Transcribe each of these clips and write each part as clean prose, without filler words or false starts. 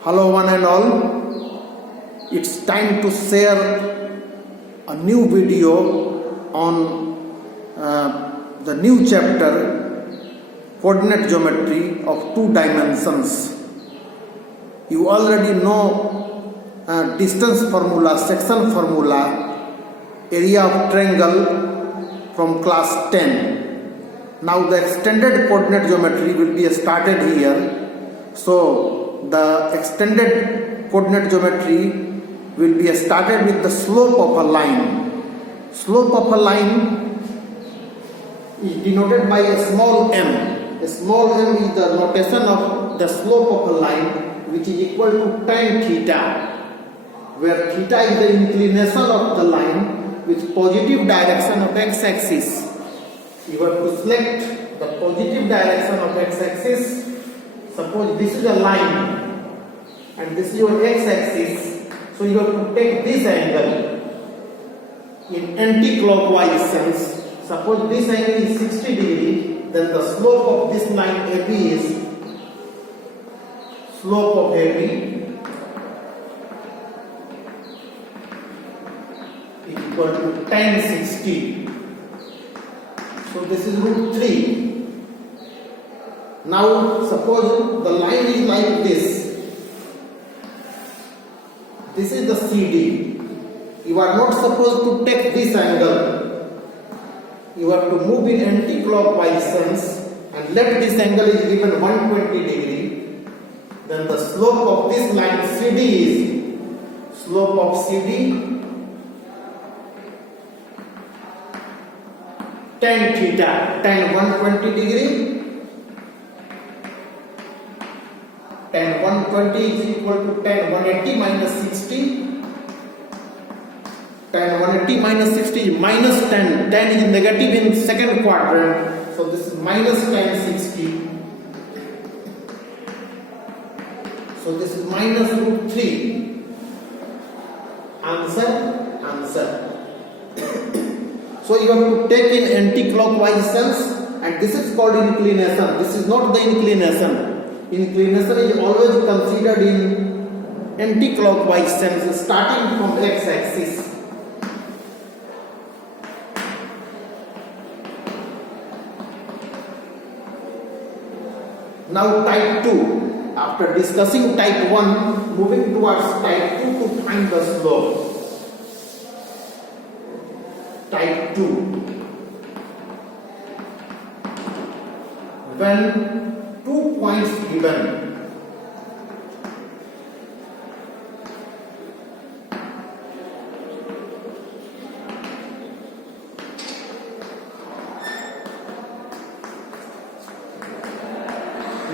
Hello one and all, it's time to share a new video on the new chapter coordinate geometry of two dimensions. You already know distance formula, section formula, area of triangle from class 10. Now the extended coordinate geometry will be started here. So the extended coordinate geometry will be started with the slope of a line. Slope of a line is denoted by a small m. A small m is the notation of the slope of a line, which is equal to tan theta, where theta is the inclination of the line with positive direction of x-axis. You have to select the positive direction of x-axis. Suppose this is a line and this is your x-axis, so you have to take this angle in anti-clockwise sense. Suppose this angle is 60 degree, then the slope of this line AB is slope of AB equal to tan 60. So this is root 3. Now suppose the line is like this. This is the CD. You are not supposed to take this angle. You have to move in anti-clockwise sense and let this angle is given 120 degree. Then the slope of this line CD is slope of CD tan theta, tan 120 degree. Tan 120 is equal to tan 180 minus 60. Tan 180 minus 60 is minus 10. 10 is negative in second quadrant. So this is minus tan 60. So this is minus root 3. Answer. So you have to take in anti-clockwise sense, and this is called inclination. This is not the inclination. Inclination is always considered in anti-clockwise sense, starting from x-axis. Now type 2. After discussing type 1, moving towards type 2 to find the slope. Type 2. When 2 points given,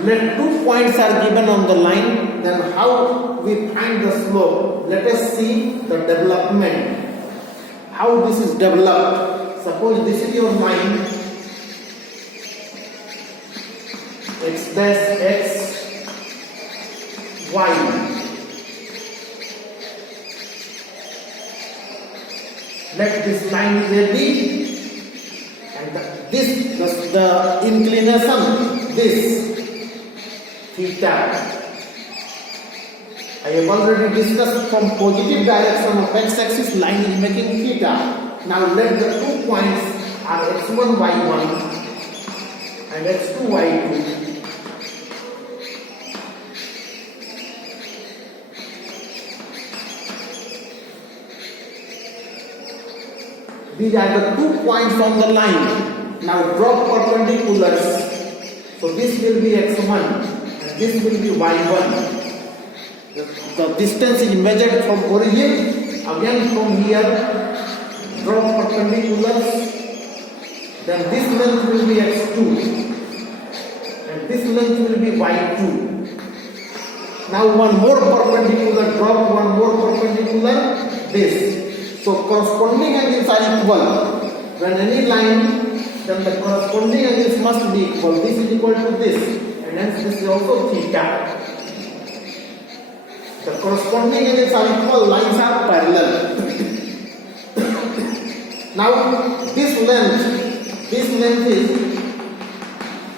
let 2 points are given on the line, then how we find the slope? Let us see the development. How this is developed. Suppose this is your line, x dash x y. Let this line is AB, and the inclination, this theta. I have already discussed from positive direction of x-axis, line is making theta. Now let the 2 points are x1 y1 and x2 y2. These are the 2 points on the line. Now draw perpendiculars. So this will be x1 and this will be y1. The distance is measured from origin. Again from here, draw perpendiculars. Then this length will be x2 and this length will be y2. Now one more perpendicular, drop one more perpendicular, this. So corresponding angles are equal. When any line, then the corresponding angles must be equal. This is equal to this, and hence this is also theta. The corresponding angles are equal, lines are parallel. Now this length is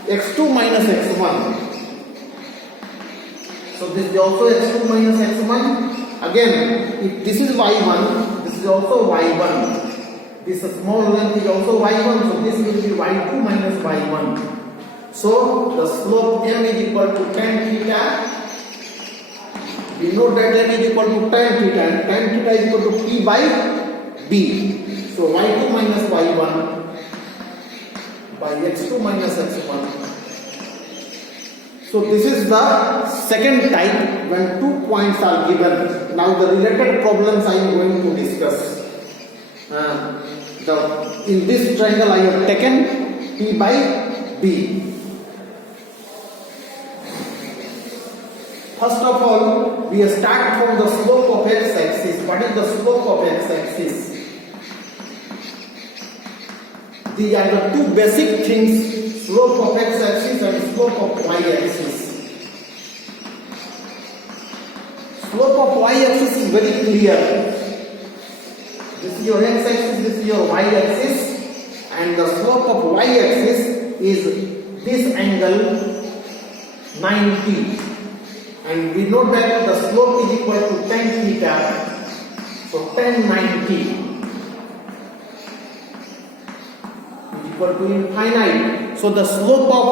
x2 minus x1. So this is also x2 minus x1. Again, if this is y1, this is also y1. This small length is also y1, so this will be y2 minus y1. So the slope m is equal to tan theta. We know that m is equal to tan theta, and tan theta is equal to p by b. So y2 minus y1 by x2 minus x1. So this is the second type when 2 points are given. Now the related problems I am going to discuss. In this triangle I have taken p by b. First of all, we start from the slope of x-axis. What is the slope of x-axis? These are the two basic things: slope of x-axis and slope of y-axis. Slope of y-axis is very clear. This is your x-axis, this is your y-axis, and the slope of y-axis is this angle 90. And we know that the slope is equal to tan theta, so tan 90 is equal to infinite. So the slope of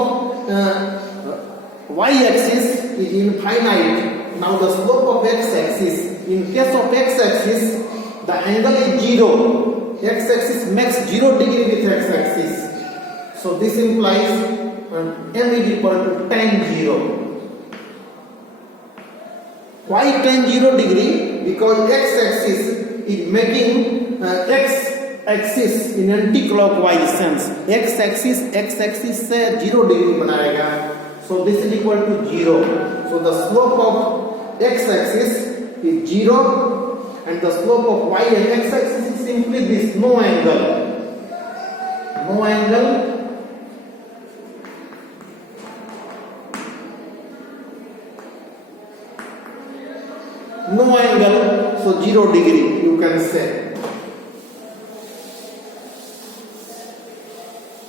y-axis is infinite. Now the slope of x-axis, in case of x-axis, the angle is 0. X-axis makes 0 degree with x-axis. So this implies m is equal to tan 0. Why tan 0 degree? Because x-axis is making x-axis in anti-clockwise sense. x-axis से 0 degree बनाएगा. So this is equal to 0. So the slope of x-axis is 0, and the slope of y-axis is simply this, no angle. No angle. No angle, so 0 degree you can say.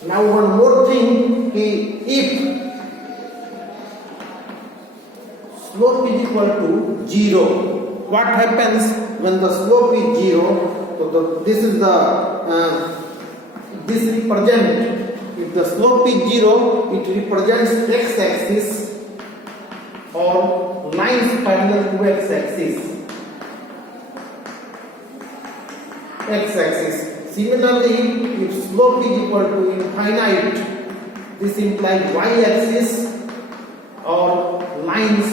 Now one more thing, if slope is equal to 0, what happens when the slope is 0? So this is the this represent, if the slope is 0, it represents x-axis or lines parallel to x-axis. Similarly, if slope is equal to infinite, this implies y-axis or lines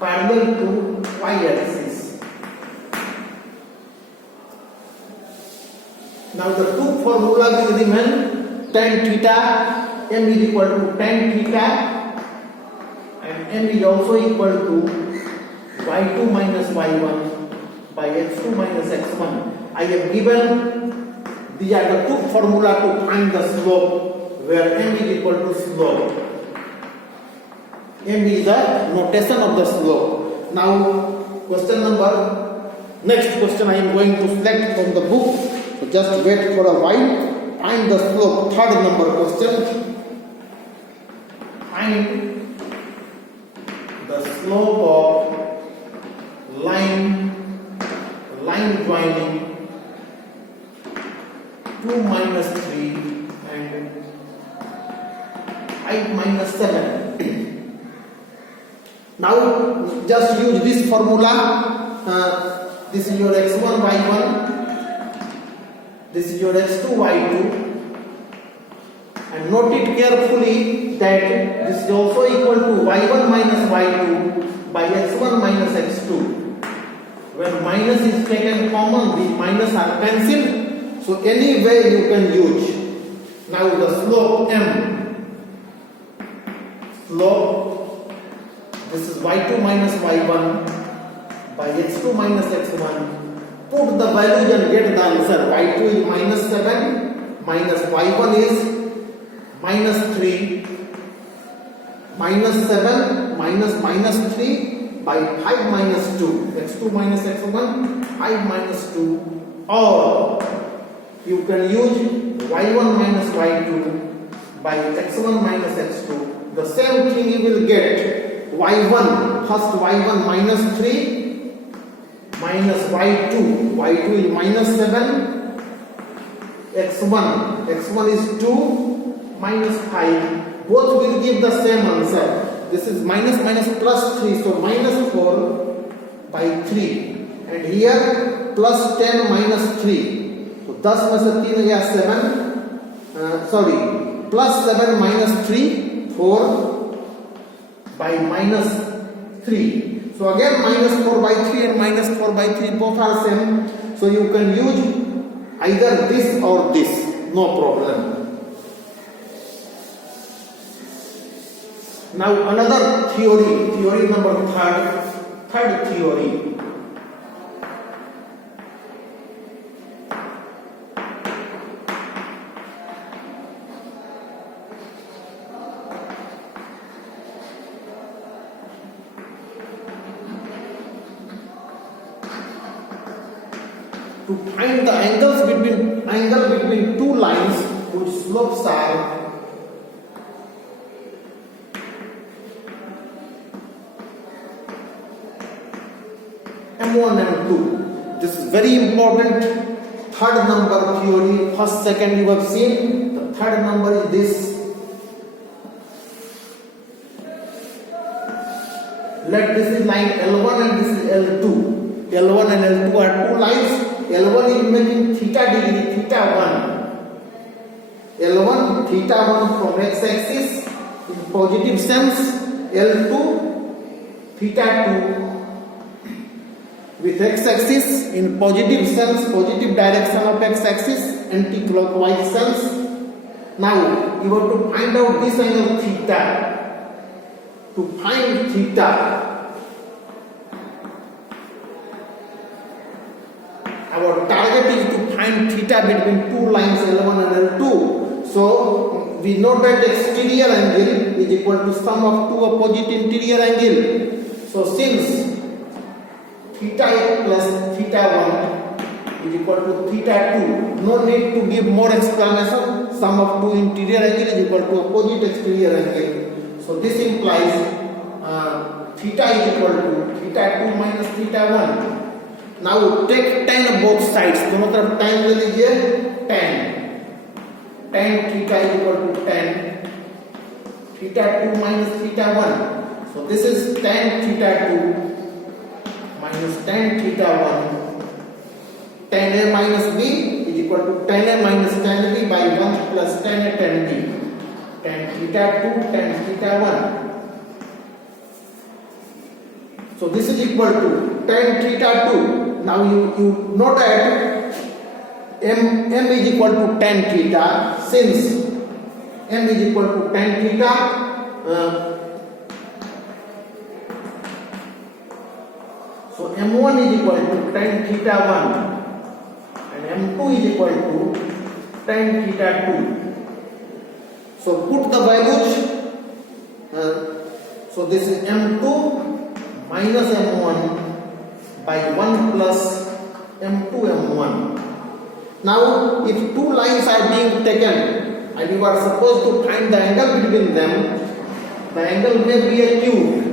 parallel to y-axis. Now the two formulas will remain: tan theta, m is equal to tan theta, and m is also equal to y2 minus y1 by x2 minus x1. I have given these are the two formula to find the slope, where m is equal to slope. M is the notation of the slope. Now next question I am going to select from the book. So just wait for a while. Find the slope. Third number question. Find the slope of line joining 2 minus 3 and 5 minus 7. Now just use this formula. This is your x1 y1, this is your x2 y2, and note it carefully that this is also equal to y1 minus y2 by x1 minus x2. When minus is taken common, the minus are cancelled, so any way you can use. Now the slope m, this is y2 minus y1 by x2 minus x1. Put the values and get the answer. y2 is minus 7, minus y1 is minus 3, minus 7 minus 3 by 5 minus 2, x2 minus x1, 5 minus 2, or you can use y1 minus y2 by x1 minus x2. The same thing you will get y1 first y1 minus 3 minus y2. y2 is minus 7. x1 is 2 minus 5. Both will give the same answer. This is minus plus 3, so minus 4 by 3. And here plus 10 minus 3. So 10 में से 3 गया 7. Plus 7 minus 3, 4 by minus 3. So again minus 4 by 3 and minus 4 by 3 both are same. So you can use either this or this, no problem. Now another theory number third theory. To find the angle between two lines whose slopes are M1 and M2. This is very important. Third number theory, first, second you have seen. The third number is this. Let this is line L1 and this is L2. L1 and L2 are two lines. L1 is making theta degree, theta 1. L1 theta 1 from x-axis in positive sense. L2 theta 2 with x-axis in positive sense, positive direction of x-axis, anti-clockwise sense. Now you have to find out this angle theta. To find theta, our target is to find theta between two lines L1 and L2. So we know that exterior angle is equal to sum of two opposite interior angle. So since theta plus theta 1 is equal to theta 2, no need to give more explanation. Sum of two interior angle is equal to opposite exterior angle. So this implies theta is equal to theta 2 minus theta 1. Now take tan both sides. दोनों तरफ tan ले लीजिए. Tan theta is equal to tan theta 2 minus theta 1. So this is tan theta 2 minus tan theta 1. Tan A minus B is equal to tan A minus tan B by 1 plus tan A tan B. Tan theta 2 tan theta 1. So this is equal to tan theta 2. Now you know that m is equal to tan theta. Since m is equal to tan theta, so m1 is equal to tan theta 1 and m2 is equal to tan theta 2. So put the values. So this is m2 minus m1 by 1 plus m2 m1. Now if two lines are being taken and you are supposed to find the angle between them, the angle may be acute.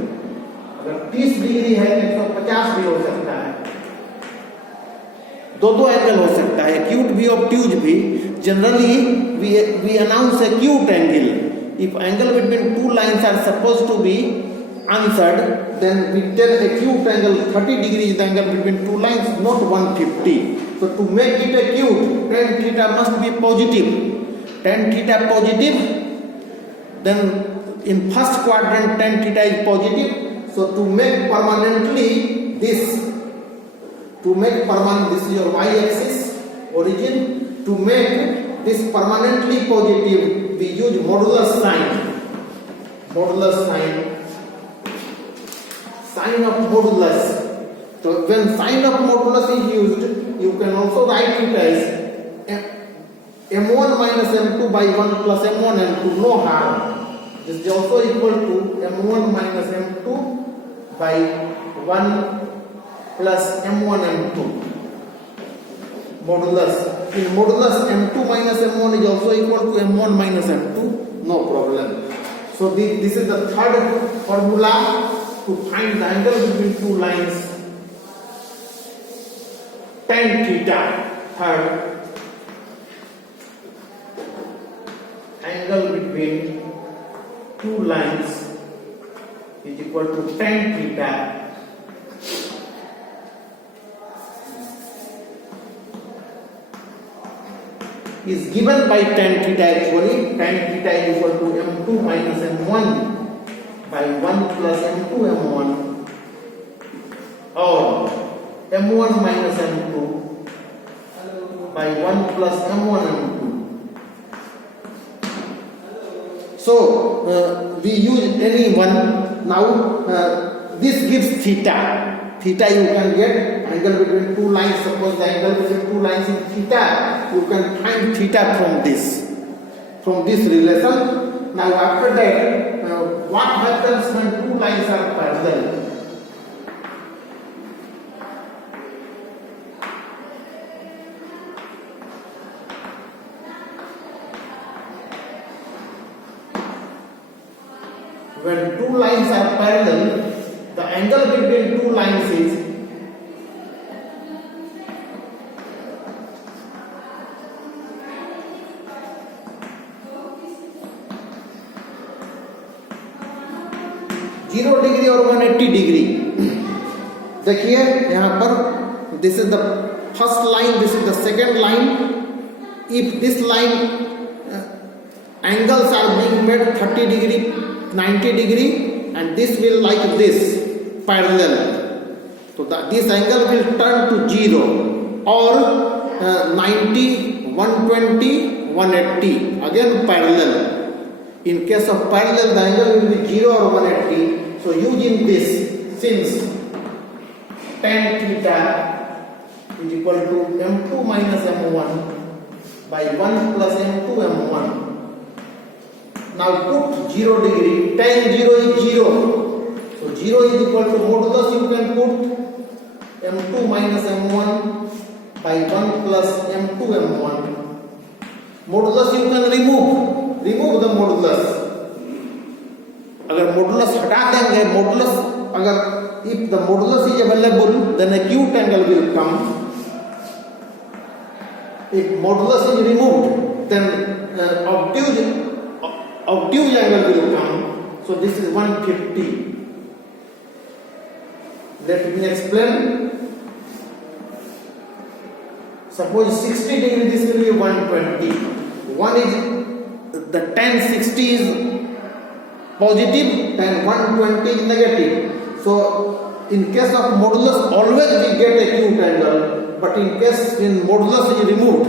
अगर 30 degree है तो 150 भी हो सकता है. दो angle हो सकता है, acute भी obtuse भी. Generally we announce acute angle. If angle between two lines are supposed to be answered, then we tell acute angle 30 degrees is the angle between two lines, not 150. So to make it acute, tan theta must be positive. Tan theta positive, then in first quadrant tan theta is positive. So to make permanently this, this is your y-axis origin. To make this permanently positive, we use modulus sign. Modulus sign. Sign of modulus. So when sign of modulus is used, you can also write it as m1 minus m2 by 1 plus m1 m2, no harm. This is also equal to m1 minus m2 by 1 plus m1 m2. Modulus. In modulus m2 minus m1 is also equal to m1 minus m2, no problem. So this is the third formula. to find the angle between two lines, tan theta. Third, angle between two lines is equal to tan theta is given by tan theta. Actually, tan theta is equal to m2 minus m1 by 1 plus m2 m1, or m1 minus m2 by 1 plus m1 m2. So we use any one. Now this gives theta. Theta you can get angle between two lines. Suppose the angle between two lines is theta. You can find theta from this relation. Now after that, what happens when two lines are parallel? When two lines are parallel, the angle between two lines is zero degree और 180 degree. देखिए यहाँ पर this is the first line, this is the second line. If this line angles are being made 30 degree, 90 degree, and this will like this parallel, so this angle will turn to 0, or 90, 120, 180 again parallel. In case of parallel, the angle will be 0 or 180. So using this, since tan theta is equal to m2 minus m1 by 1 plus m2 m1. Now put 0 degree, tan 0 is 0. So 0 is equal to modulus, you can put m2 minus m1 by 1 plus m2 m1. Modulus you can remove the modulus. अगर modulus हटा देंगे, modulus अगर if the modulus is available, then acute angle will come. If modulus is removed, then obtuse angle will come. So this is 150. Let me explain. Suppose 60 degree, this will be 120. One is the tan 60 is positive, tan 120 is negative. So in case of modulus, always we get acute angle, but in case when modulus is removed,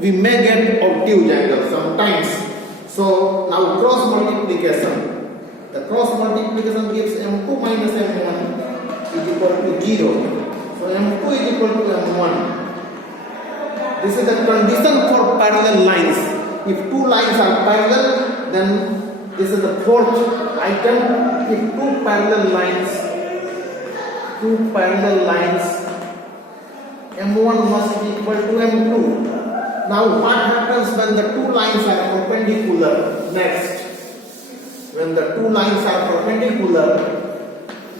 we may get obtuse angle sometimes. So now cross multiplication. The cross multiplication gives m2 minus m1 is equal to 0. So m2 is equal to m1. This is the condition for parallel lines. If two lines are parallel, then this is the fourth item. If two parallel lines, m1 must be equal to m2. Now what happens when the two lines are perpendicular? Next, when the two lines are perpendicular,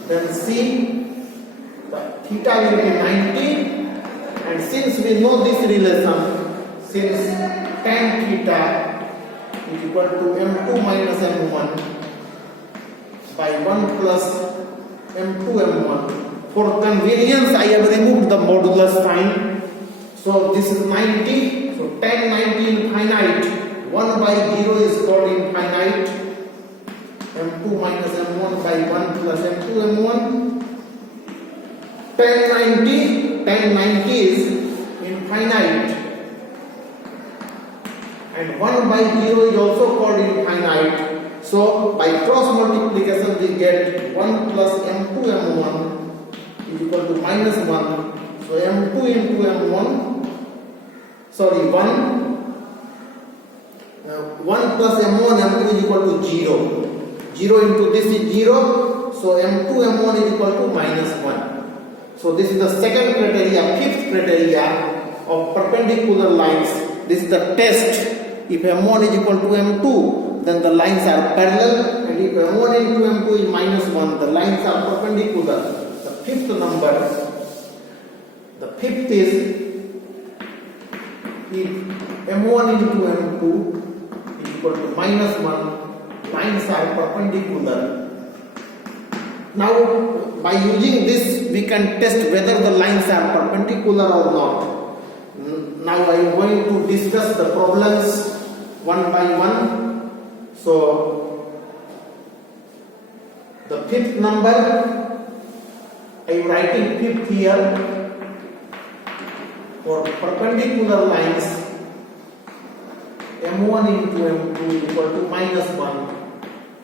then see the theta will be 90. And since we know this relation, since tan theta is equal to m2 minus m1 by 1 plus m2 m1, for convenience I have removed the modulus sign. So this is 90. So tan 90 infinite. 1 by 0 is called infinite. m2 minus m1 by 1 plus m2 m1. Tan 90 is infinite, and 1 by 0 is also called infinite. So by cross multiplication we get 1 plus m2 m1 is equal to minus 1. So m2 into m1, sorry 1 plus m1 m2 is equal to 0. 0 into this is 0. So m2 m1 is equal to minus 1. So this is the second criteria, fifth criteria of perpendicular lines. This is the test. If m1 is equal to m2, then the lines are parallel, and if m1 into m2 is -1, the lines are perpendicular. The fifth number, the fifth is if m1 into m2 is equal to -1, lines are perpendicular. Now by using this we can test whether the lines are perpendicular or not. Now I am going to discuss the problems one by one. So the fifth number, I am writing fifth here. For perpendicular lines, m1 into m2 is equal to -1.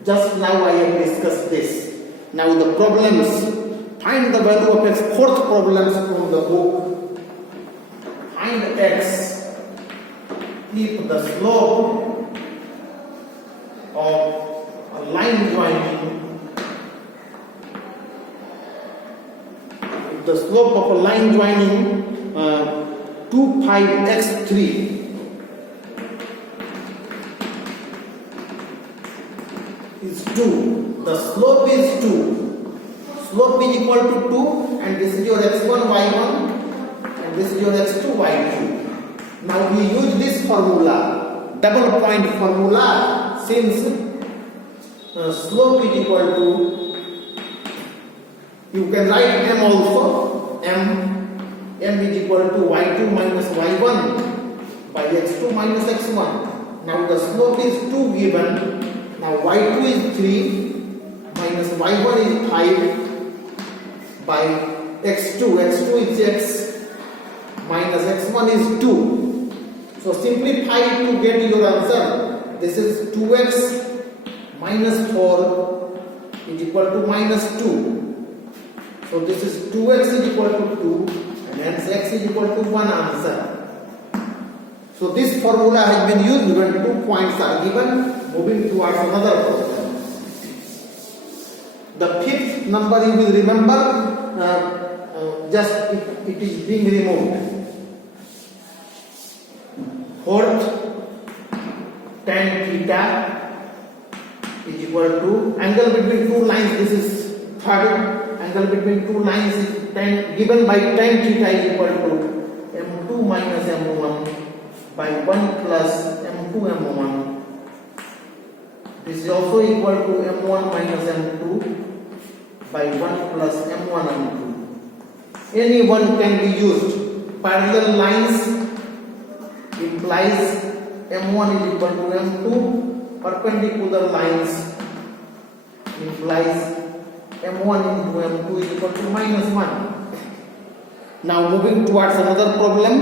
Just now I have discussed this. Now the problems, find the value of x, fourth problems from the book. Find x if the slope of a line joining, the slope of a line joining 2, 5, x3 is 2. The slope is 2. Slope is equal to 2, and this is your x1, y1, and this is your x2, y2. Now we use this formula, double point formula, since slope is equal to, you can write m also, m is equal to y2 minus y1 by x2 minus x1. Now the slope is 2 given. Now y2 is 3 minus y1 is 5 by x2. x2 is x minus x1 is 2. So simplify to get your answer. This is 2x minus 4 is equal to minus 2. So this is 2x is equal to 2, and hence x is equal to 1 answer. So this formula has been used when 2 points are given. Moving towards another problem. The fifth number you will remember, just it is being removed. Fourth, tan theta is equal to angle between two lines. This is third angle between two lines is tan, given by tan theta is equal to m2 minus m1 by 1 plus m2 m1. This is also equal to m1 minus m2 by 1 plus m1 m2. Any one can be used. Parallel lines implies m1 is equal to m2. Perpendicular lines implies m1 into m2 is equal to minus 1. Now moving towards another problem.